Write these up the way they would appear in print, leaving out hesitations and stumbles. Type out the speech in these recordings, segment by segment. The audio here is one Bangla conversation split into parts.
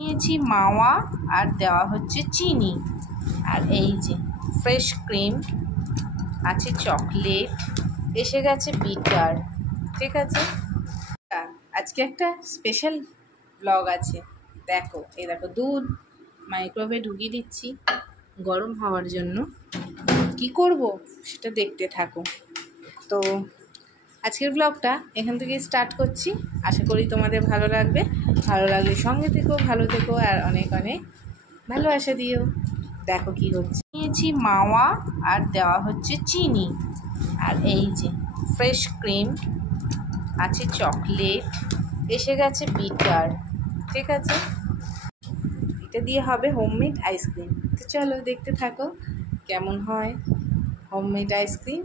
নিয়েছি মাওয়া আর দেওয়া হচ্ছে চিনি, আর এই যে ফ্রেশ ক্রিম আছে, চকলেট এসে গেছে, বিটার। ঠিক আছে, আজকে একটা স্পেশাল ব্লগ আছে। দেখো, এই দেখো দুধ মাইক্রোওয়েভে ঢুকিয়ে দিচ্ছি গরম হওয়ার জন্য। কি করব সেটা দেখতে থাকো। তো আজকের ব্লগটা এখান থেকে স্টার্ট করছি। আশা করি তোমাদের ভালো লাগবে। ভালো লাগলে সঙ্গে থেকো, ভালো থেকো, আর অনেক অনেক ভালোবাসা দিও। দেখো কি হচ্ছে। নিয়েছি মাওয়া আর দেওয়া হচ্ছে চিনি, আর এই যে ফ্রেশ ক্রিম আছে, চকলেট এসে গেছে, বিটার। ঠিক আছে, এটা দিয়ে হবে হোমমেড আইসক্রিম। তো চলো দেখতে থাকো কেমন হয় হোমমেড আইসক্রিম।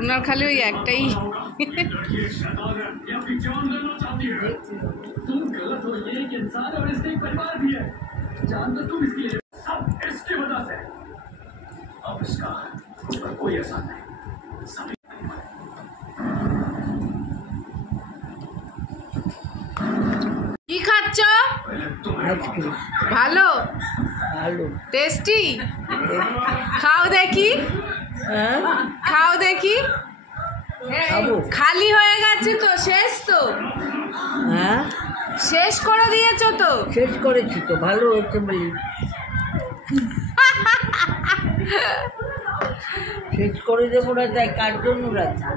ওনার খালি ওই একটাই কি খাচ্ছ? ভালো ভালো টেস্টি? খাও দেখি, খাও দেখি। খাবো। খালি হয়ে গেছে তো, শেষ তো? হ্যাঁ, শেষ করে দিয়েছো তো? শেষ করেছি তো, ভালো হচ্ছে বলি। শেষ করে দেবো না, তাই কার জন্য রাখবো?